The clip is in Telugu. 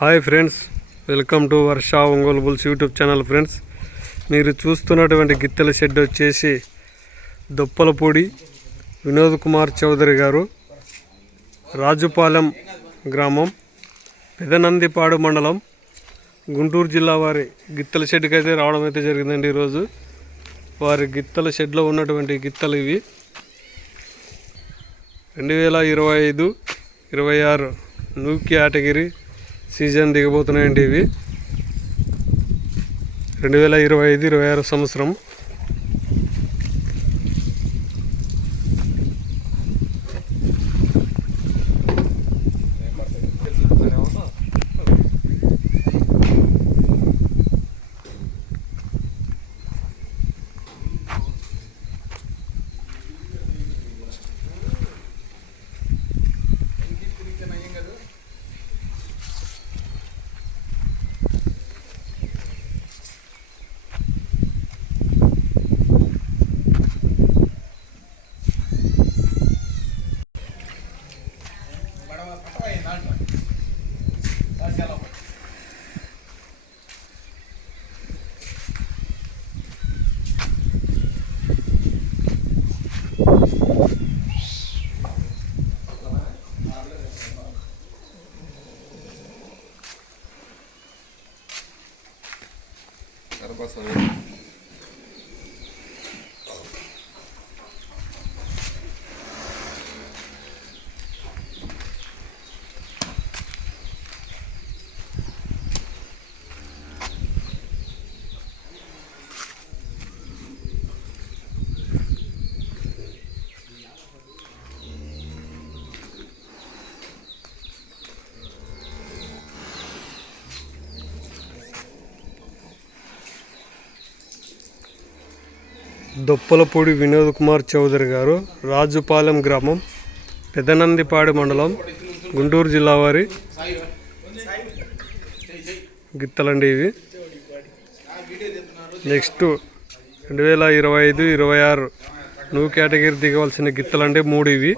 Hi friends welcome to Varsha Ongole bulls YouTube channel friends. మీరు చూస్తున్నటువంటి గిత్తెల షెడ్ వచ్చేసి దొప్పలపూడి వినోద్ కుమార్ చౌదరి గారు రాజుపాలెం గ్రామం పెదనందిపాడు మండలం గుంటూరు జిల్లా వారి గిత్తెల షెడ్కి అయితే రావడం అయితే జరిగిందండి ఈరోజు. వారి గిత్తెల షెడ్లో ఉన్నటువంటి గిత్తలు ఇవి. రెండు వేల ఇరవై ఐదు ఇరవై ఆరు నూకి కేటగిరీ సీజన్ దిగబోతున్నాయండి ఇవి. రెండు వేల ఇరవై ఐదు ఇరవై ఆరు సంవత్సరం. Arba sana. దొప్పలపూడి వినోద్ కుమార్ చౌదరి గారు రాజుపాలెం గ్రామం పెదనందిపాడు మండలం గుంటూరు జిల్లా వారి గిత్తలండి ఇవి. నెక్స్ట్ రెండు వేల ఇరవై ఐదు ఇరవై ఆరు నువ్వు కేటగిరీ దిగవలసిన గిత్తలండి మూడు ఇవి.